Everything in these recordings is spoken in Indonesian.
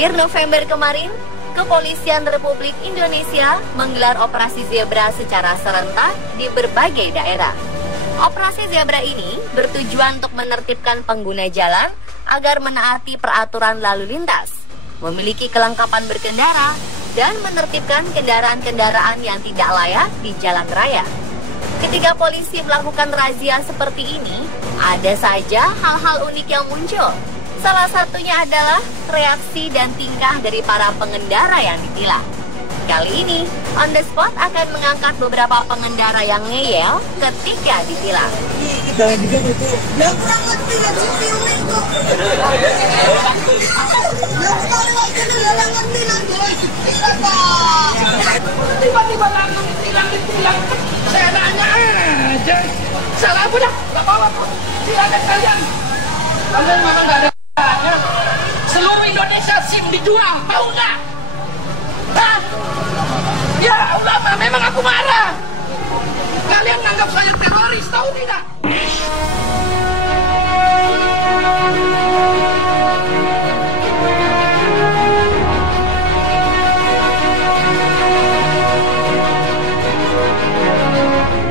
Akhir November kemarin, Kepolisian Republik Indonesia menggelar operasi zebra secara serentak di berbagai daerah. Operasi zebra ini bertujuan untuk menertibkan pengguna jalan agar menaati peraturan lalu lintas, memiliki kelengkapan berkendara, dan menertibkan kendaraan-kendaraan yang tidak layak di jalan raya. Ketika polisi melakukan razia seperti ini, ada saja hal-hal unik yang muncul. Salah satunya adalah reaksi dan tingkah dari para pengendara yang ditilang. Kali ini, On The Spot akan mengangkat beberapa pengendara yang ngeyel ketika ditilang. Tiba-tiba langsung ditilang. Saya nanya aja. Salah apa dah? Gak apa-apa. Silakan kalian. Kalian memang gak ada. Seluruh Indonesia SIM dijual, tahu nggak? Hah? Ya Allah, memang aku marah. Kalian nganggap saya teroris, tahu tidak?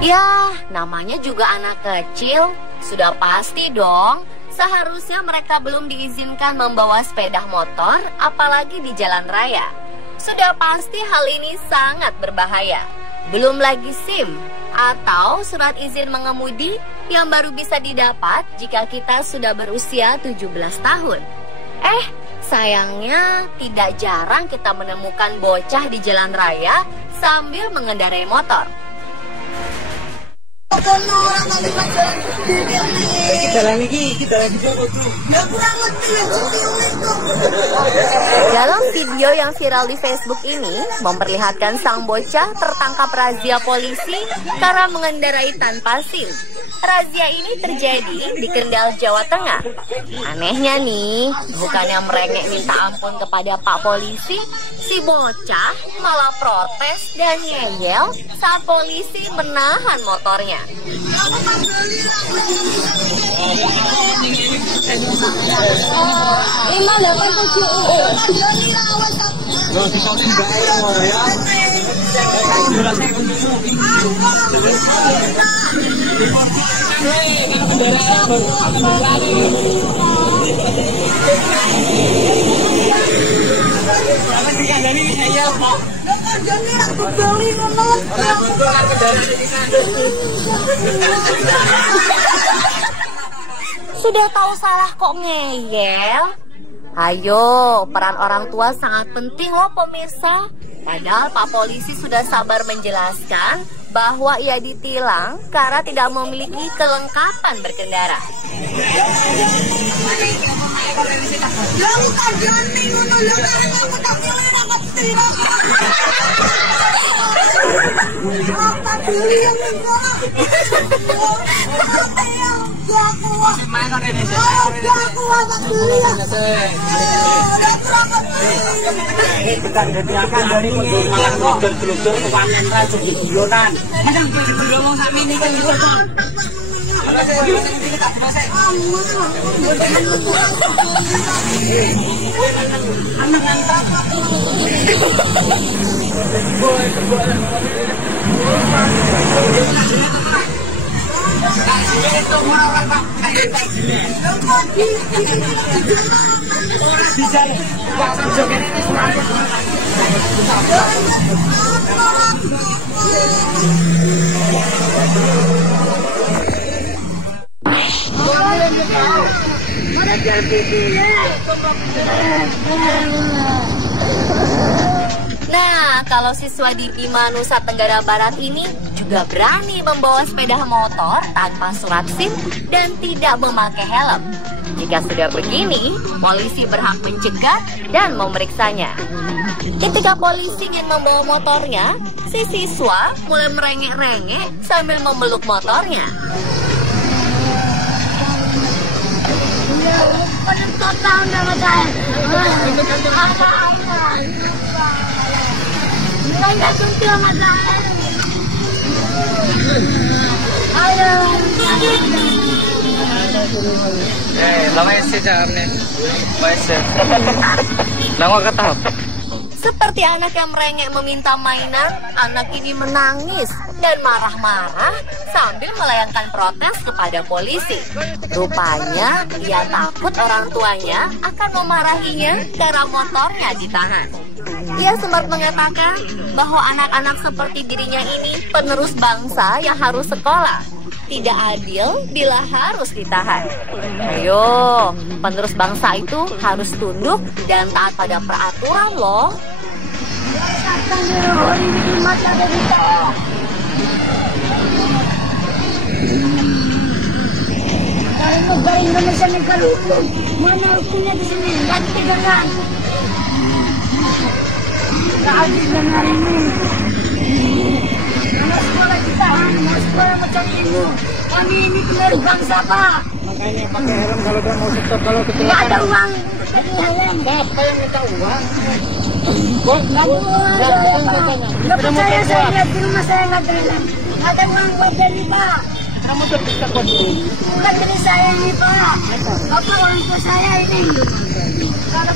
Ya, namanya juga anak kecil, sudah pasti dong. Seharusnya mereka belum diizinkan membawa sepeda motor, apalagi di jalan raya. Sudah pasti hal ini sangat berbahaya. Belum lagi SIM atau surat izin mengemudi yang baru bisa didapat jika kita sudah berusia 17 tahun. Sayangnya tidak jarang kita menemukan bocah di jalan raya sambil mengendarai motor. Dalam video yang viral di Facebook ini memperlihatkan sang bocah tertangkap razia polisi karena mengendarai tanpa SIM. Razia ini terjadi di Kendal, Jawa Tengah. Anehnya nih, bukannya merengek minta ampun kepada Pak Polisi, si bocah malah protes dan ngeyel saat polisi menahan motornya. Sudah tahu salah kok ngeyel? Ayo, peran orang tua sangat penting loh pemirsa. Padahal Pak Polisi sudah sabar menjelaskan bahwa ia ditilang karena tidak memiliki kelengkapan berkendara. Nah, kalau siswa di Bima, Nusa Tenggara Barat ini juga berani membawa sepeda motor tanpa surat SIM dan tidak memakai helm. Jika sudah begini, polisi berhak mencegat dan memeriksanya. Ketika polisi ingin membawa motornya, si siswa mulai merengek-rengek sambil memeluk motornya. Lama isi jamnya. Lama kata. Seperti anak yang merengek meminta mainan, anak ini menangis dan marah-marah sambil melayangkan protes kepada polisi. Rupanya ia takut orang tuanya akan memarahinya karena motornya ditahan. Ia sempat mengatakan bahwa anak-anak seperti dirinya ini penerus bangsa yang harus sekolah. Tidak adil bila harus ditahan. Ayo, penerus bangsa itu harus tunduk dan taat pada peraturan loh. Kalau magaling naman siya nagkalupon, mana hukumnya di sini, lagi tegangan. Kaagis na nga rin mo. Mga sekolah kita, mga sekolah macam ini. Kami ini penerus bangsa, Pak. Makanya pakai helm kalau dia mau sektor kalau Tidak kecelakaan. ada uang, pakai helm. Bapak yang minta uang. Nggak percaya saya lihat di rumah saya nggak ada helm. Nggak ada uang buat beli, Pak. Kamu terpisah kode. Bukan dari saya ini, Pak. Bapak orang tua saya ini. Kalau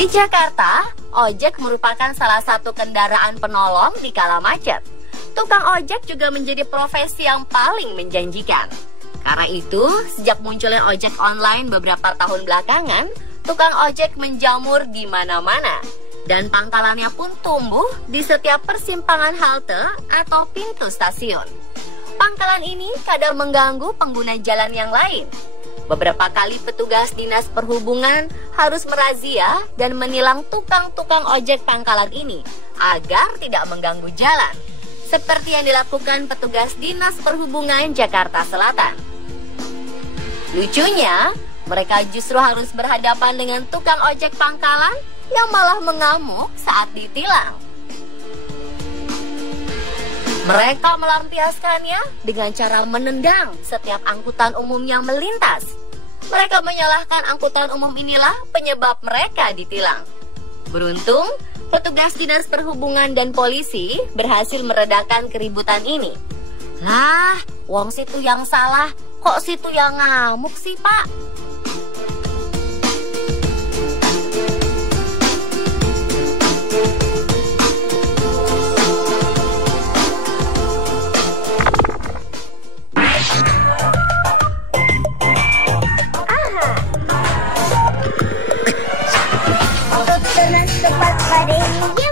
Di Jakarta, ojek merupakan salah satu kendaraan penolong di kala macet. Tukang ojek juga menjadi profesi yang paling menjanjikan. Karena itu, sejak munculnya ojek online beberapa tahun belakangan, tukang ojek menjamur di mana-mana. Dan pangkalannya pun tumbuh di setiap persimpangan halte atau pintu stasiun. Pangkalan ini kadang mengganggu pengguna jalan yang lain. Beberapa kali petugas dinas perhubungan harus merazia dan menilang tukang-tukang ojek pangkalan ini agar tidak mengganggu jalan. Seperti yang dilakukan petugas dinas perhubungan Jakarta Selatan. Lucunya, mereka justru harus berhadapan dengan tukang ojek pangkalan yang malah mengamuk saat ditilang. Mereka melampiaskannya dengan cara menendang setiap angkutan umum yang melintas. Mereka menyalahkan angkutan umum inilah penyebab mereka ditilang. Beruntung, petugas dinas perhubungan dan polisi berhasil meredakan keributan ini. Lah, wong situ yang salah, kok situ yang ngamuk sih, Pak?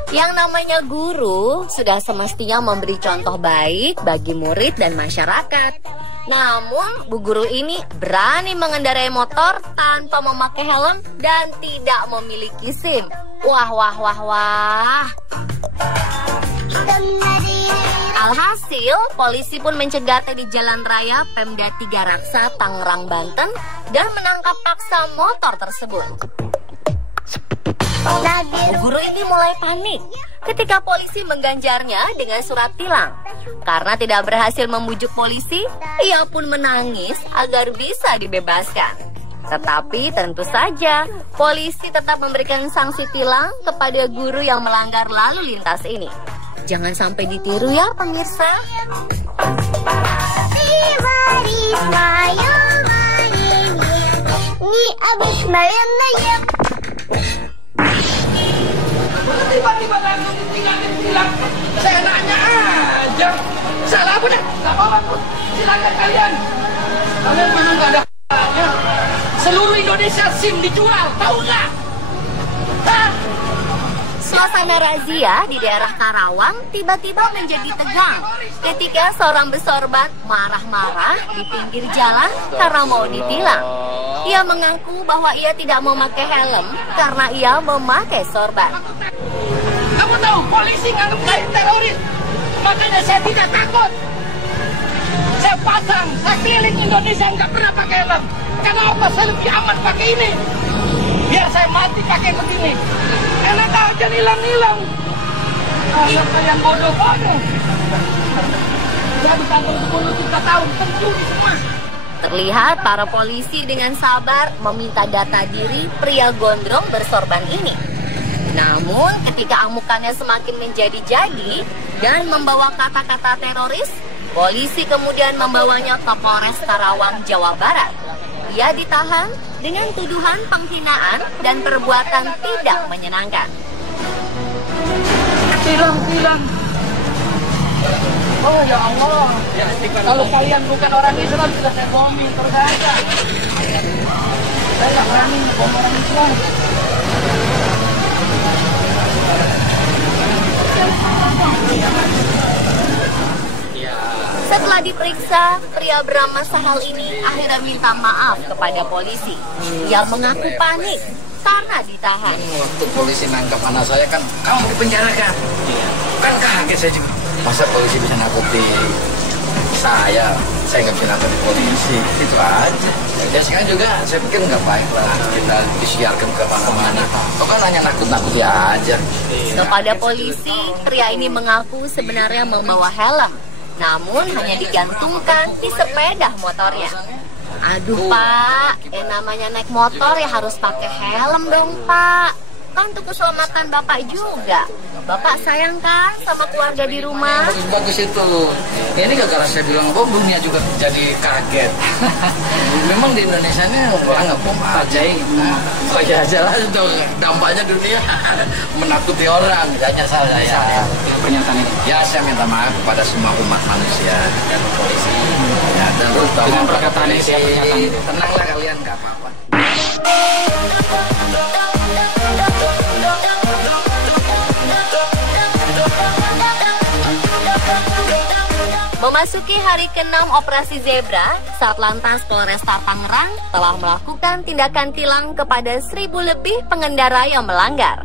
Yang namanya guru sudah semestinya memberi contoh baik bagi murid dan masyarakat. Namun, Bu Guru ini berani mengendarai motor tanpa memakai helm dan tidak memiliki SIM. Wah, wah, wah, wah. Alhasil, polisi pun mencegatnya di Jalan Raya Pemda 3 Raksa, Tangerang, Banten dan menangkap paksa motor tersebut. Bu Guru ini mulai panik ketika polisi mengganjarnya dengan surat tilang. Karena tidak berhasil membujuk polisi, ia pun menangis agar bisa dibebaskan. Tetapi tentu saja, polisi tetap memberikan sanksi tilang kepada guru yang melanggar lalu lintas ini. Jangan sampai ditiru ya pemirsa. Tiba-tiba langsung ditinggalin. Saya nanya aja. Salah apa deh? Gak apa-apa. Silakan kalian. Kalian mana gak ada k***nya. Seluruh Indonesia SIM dijual. Tahu nggak? Hah? Suasana razia di daerah Karawang tiba-tiba menjadi tegang ketika seorang bersorban marah-marah di pinggir jalan karena mau ditilang. Ia mengaku bahwa ia tidak memakai helm karena ia memakai sorban. Kamu tahu polisi nganggep saya teroris. Makanya saya tidak takut. Saya pasang, saya keliling Indonesia nggak pernah pakai helm. Karena apa? Saya lebih aman pakai ini. Biar saya mati pakai begini. Enak aja nilang-nilang. Kalian bodoh-bodoh. Saya di kantor 10 juta tahun, pencuri semua. Terlihat para polisi dengan sabar meminta data diri pria gondrong bersorban ini. Namun ketika amukannya semakin menjadi-jadi dan membawa kata-kata teroris, polisi kemudian membawanya ke Polres Karawang, Jawa Barat. Ia ditahan dengan tuduhan penghinaan dan perbuatan tidak menyenangkan. Tilang. Oh ya Allah. Kalau kalian bukan orang Islam sudah saya bombing terus aja. Saya nggak berani bom orang Islam. Setelah diperiksa, pria bernama Sahal ini akhirnya minta maaf kepada polisi. Ia mengaku panik karena ditahan. Waktu polisi nangkap anak saya kan, kamu dipenjarakan. Kan kaget saya juga. Masa polisi bisa nakuti saya nggak bisa nakuti polisi, itu aja. Dan sekarang juga saya pikir nggak baik lah kita disiarkan ke mana-mana. Kok kan hanya nakut-nakuti aja. Kepada polisi, pria ini mengaku sebenarnya membawa helm, namun hanya digantungkan di sepeda motornya. Aduh Pak, yang namanya naik motor ya harus pakai helm dong Pak. Kan untuk keselamatan Bapak juga. Bapak sayang kan sama keluarga di rumah? Bagus itu. Ini gara-gara saya bilang bom, dunia juga jadi kaget. Memang di Indonesia ini orang nggak bom aja ini. Oh ya jelas itu dampaknya dunia menakuti orang. Hanya saya. Pernyataan ini. Ya saya minta maaf kepada semua umat manusia dan polisi. Ya, dan terutama perkataan ini saya pernyataan. Tenanglah kalian, nggak apa-apa. Memasuki hari ke-6 operasi Zebra, Satlantas Polresta Tangerang telah melakukan tindakan tilang kepada 1.000 lebih pengendara yang melanggar.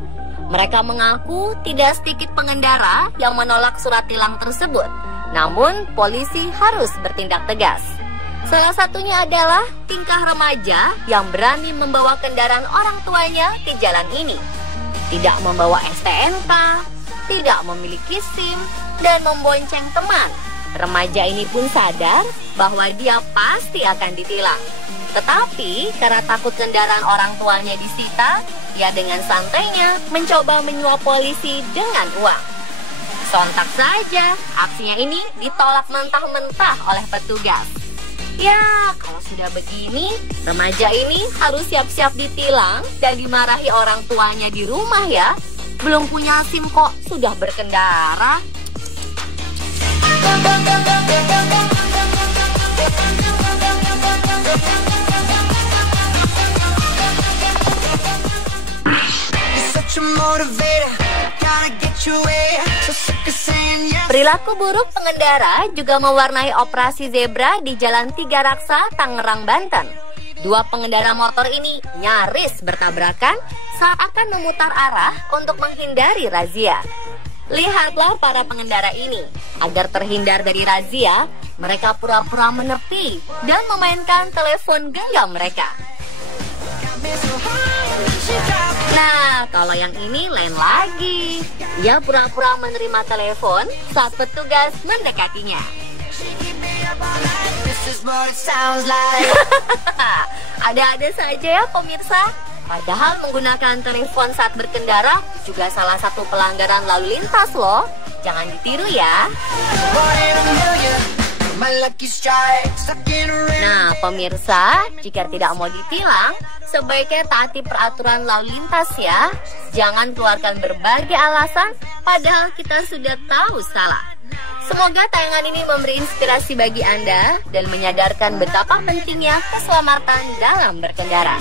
Mereka mengaku tidak sedikit pengendara yang menolak surat tilang tersebut. Namun, polisi harus bertindak tegas. Salah satunya adalah tingkah remaja yang berani membawa kendaraan orang tuanya di jalan ini. Tidak membawa STNK, tidak memiliki SIM, dan membonceng teman. Remaja ini pun sadar bahwa dia pasti akan ditilang. Tetapi karena takut kendaraan orang tuanya disita, ia dengan santainya mencoba menyuap polisi dengan uang. Sontak saja, aksinya ini ditolak mentah-mentah oleh petugas. Ya, kalau sudah begini, remaja ini harus siap-siap ditilang dan dimarahi orang tuanya di rumah ya. Belum punya SIM kok sudah berkendara. Perilaku buruk pengendara juga mewarnai operasi Zebra di Jalan Tiga Raksa, Tangerang, Banten. Dua pengendara motor ini nyaris bertabrakan saat akan memutar arah untuk menghindari razia. Lihatlah para pengendara ini. Agar terhindar dari razia, mereka pura-pura menepi dan memainkan telepon genggam mereka. Nah, kalau yang ini lain lagi. Ia pura-pura menerima telepon saat petugas mendekatinya. Ada-ada saja ya pemirsa. Padahal menggunakan telepon saat berkendara juga salah satu pelanggaran lalu lintas loh. Jangan ditiru ya. Nah pemirsa, jika tidak mau ditilang, sebaiknya taati peraturan lalu lintas ya. Jangan keluarkan berbagai alasan, padahal kita sudah tahu salah. Semoga tayangan ini memberi inspirasi bagi Anda dan menyadarkan betapa pentingnya keselamatan dalam berkendara.